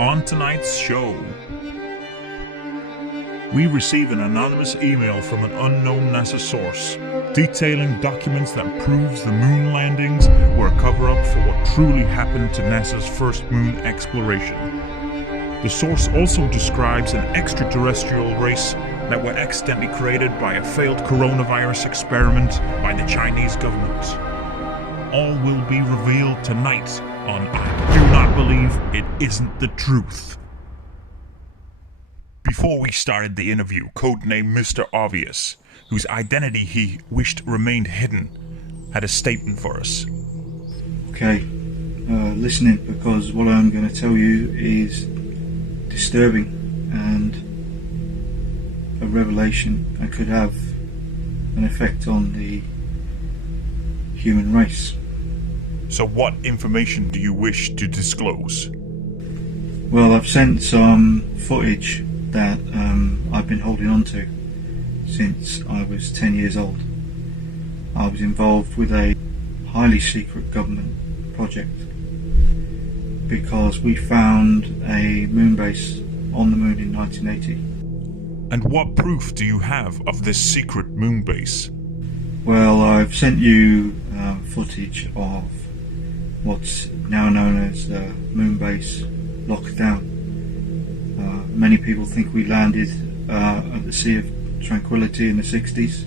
On tonight's show, we receive an anonymous email from an unknown NASA source detailing documents that proves the moon landings were a cover-up for what truly happened to NASA's first moon exploration. The source also describes an extraterrestrial race that were accidentally created by a failed coronavirus experiment by the Chinese government. All will be revealed tonight on I Do Not Believe It Isn't the Truth. Before we started the interview, codenamed Mr. Obvious, whose identity he wished remained hidden, had a statement for us. Okay, listening, because what I'm going to tell you is disturbing and a revelation that could have an effect on the human race. So what information do you wish to disclose? Well, I've sent some footage that I've been holding on to since I was 10 years old. I was involved with a highly secret government project because we found a moon base on the moon in 1980. And what proof do you have of this secret moon base? Well, I've sent you footage of what's now known as the moon base lockdown. Many people think we landed at the Sea of Tranquility in the 60s,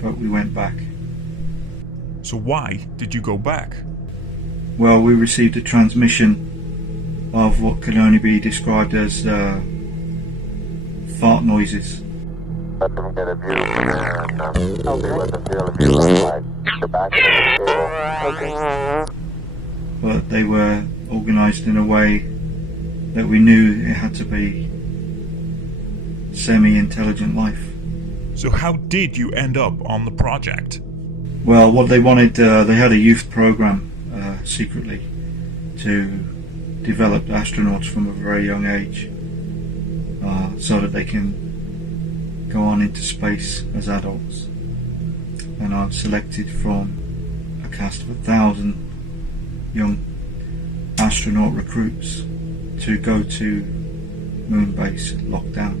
but we went back. So why did you go back? Well, we received a transmission of what can only be described as fart noises. Let them get a view from there and see what the field of view looks like. The back of the table. But they were organised in a way that we knew it had to be semi-intelligent life. So how did you end up on the project? Well, what they wanted, they had a youth program secretly to develop astronauts from a very young age so that they can go on into space as adults. And I was selected from a cast of 1,000 young astronaut recruits to go to moon base lockdown.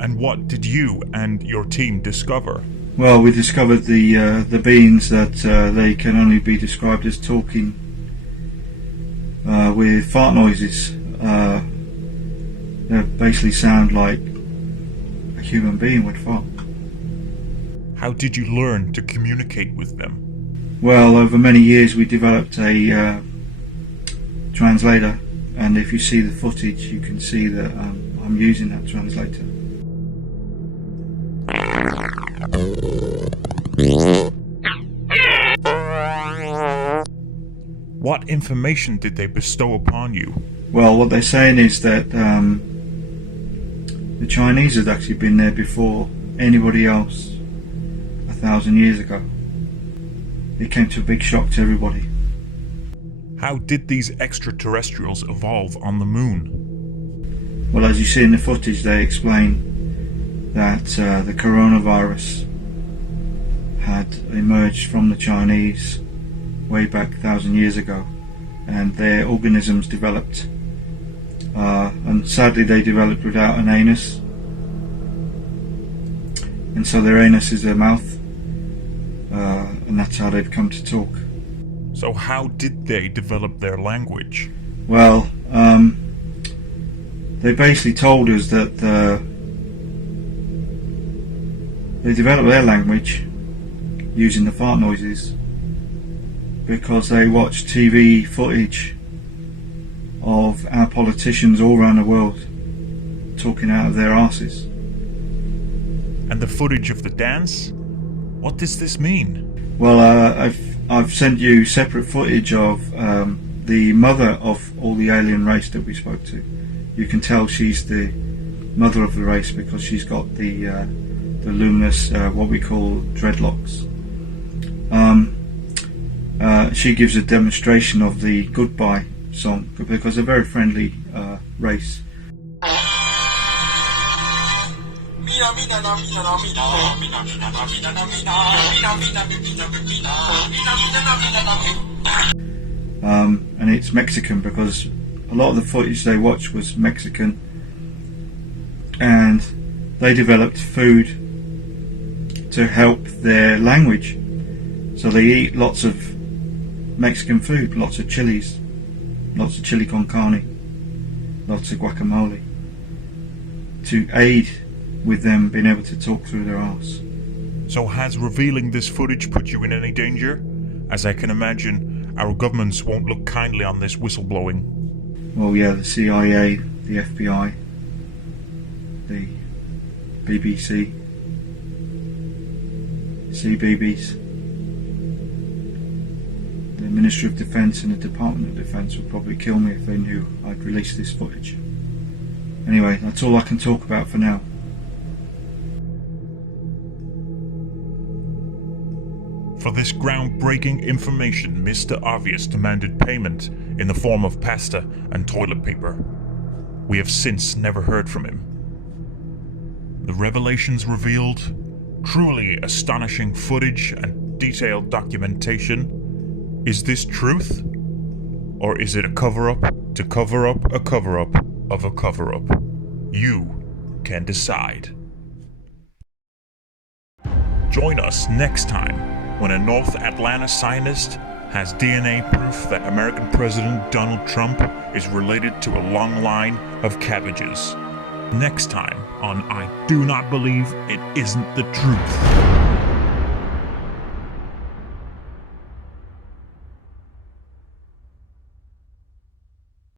And what did you and your team discover? Well, we discovered the beings that they can only be described as talking with fart noises. They basically sound like a human being would fart. How did you learn to communicate with them? Well, over many years we developed a translator, and if you see the footage you can see that I'm using that translator. What information did they bestow upon you? Well, what they're saying is that the Chinese had actually been there before anybody else 1,000 years ago. It came to a big shock to everybody. How did these extraterrestrials evolve on the moon? Well, as you see in the footage, they explain that the coronavirus had emerged from the Chinese way back 1,000 years ago, and their organisms developed, and sadly they developed without an anus, and so their anus is their mouth, and that's how they've come to talk. So how did they develop their language? Well, they basically told us that they developed their language using the fart noises because they watched TV footage of our politicians all around the world talking out of their arses. And the footage of the dance? What does this mean? Well, I've sent you separate footage of the mother of all the alien race that we spoke to. You can tell she's the mother of the race because she's got the luminous, what we call dreadlocks. She gives a demonstration of the goodbye song because they're a very friendly race. And it's Mexican because a lot of the footage they watched was Mexican, and they developed food to help their language. So they eat lots of Mexican food, lots of chilies, lots of chili con carne, lots of guacamole, to aid with them being able to talk through their arse. So has revealing this footage put you in any danger? As I can imagine, our governments won't look kindly on this whistleblowing. Well, yeah, the CIA, the FBI, the BBC, CBBS, the Ministry of Defence and the Department of Defence would probably kill me if they knew I'd released this footage. Anyway, that's all I can talk about for now. For this groundbreaking information, Mr. Obvious demanded payment in the form of pasta and toilet paper. We have since never heard from him. The revelations revealed truly astonishing footage and detailed documentation. Is this truth? Or is it a cover-up to cover up a cover-up of a cover-up? You can decide. Join us next time when a North Atlanta scientist has DNA proof that American President Donald Trump is related to a long line of cabbages. Next time on I Do Not Believe It Isn't the Truth.